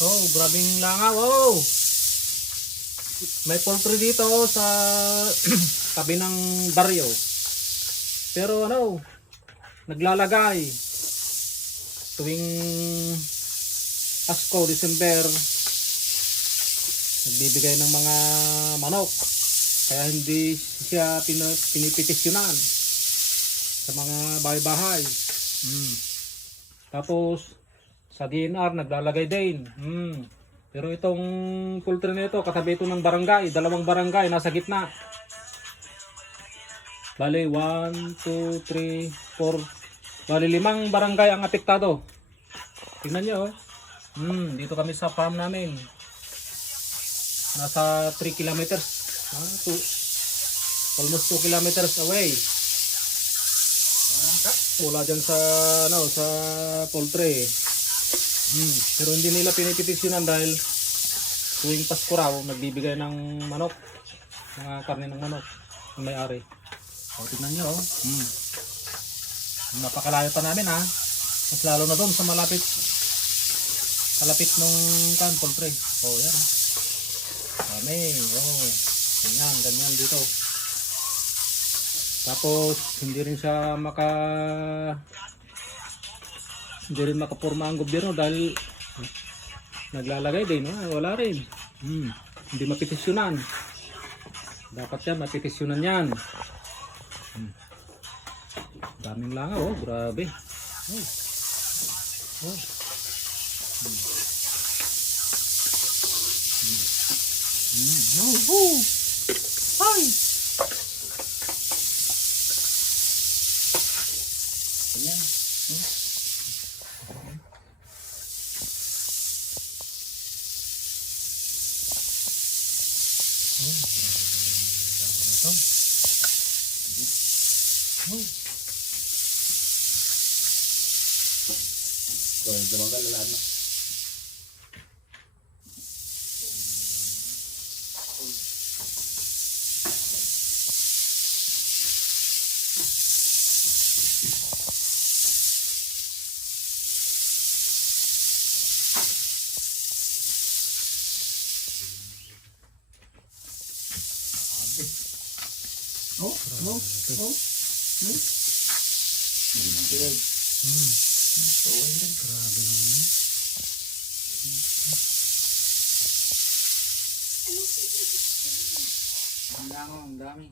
Oh, grabing langaw. Oh. May poultry dito sa tabi ng baryo. Pero ano, naglalagay tuwing Pasko, December, nagbibigay ng mga manok. Kaya hindi siya pin- pinipetisyonan sa mga bahay-bahay. Mm. Tapos, sa DNR, naglalagay din. Mm. Pero itong poultry na ito, katabi ito ng barangay, dalawang barangay, nasa gitna. Bale, 1, 2, 3, 4, bale, limang barangay ang apektado. Tingnan nyo, oh. Hmm, dito kami sa farm namin. Nasa 3 kilometers. Ah, two, almost 2 kilometers away. Mula dyan sa, ano, sa poultry. Hmm, pero hindi nila pinipetisyonan dahil tuwing Pasko raw, nagbibigay ng manok. Mga karne ng manok. Ang may-ari. O, tignan nyo, oh. Hmm. Napakalayo pa namin, ha. Mas lalo na doon sa malapit kalapit nung kan poultry. Oh, yan. ah. Dami. Oh. Ganyan, ganyan dito. Tapos hindi rin siya maka hindi rin makapurma ang gobyerno dahil naglalagay din, no? wala rin. Hmm. Hindi mapetisyonan. Dapat yan, mapetisyonan yan. Hmm. Daming langaw, oh, grabe. Oh. Oh. Mm. Oh, oh. Ay. Ayan. Hmm. Oh, grabe ang damo na to. Oh. Kung dumagal na lahat na. Oh, no, oh, no. Hmm. Grabe naman yun. Ang dami, ang dami.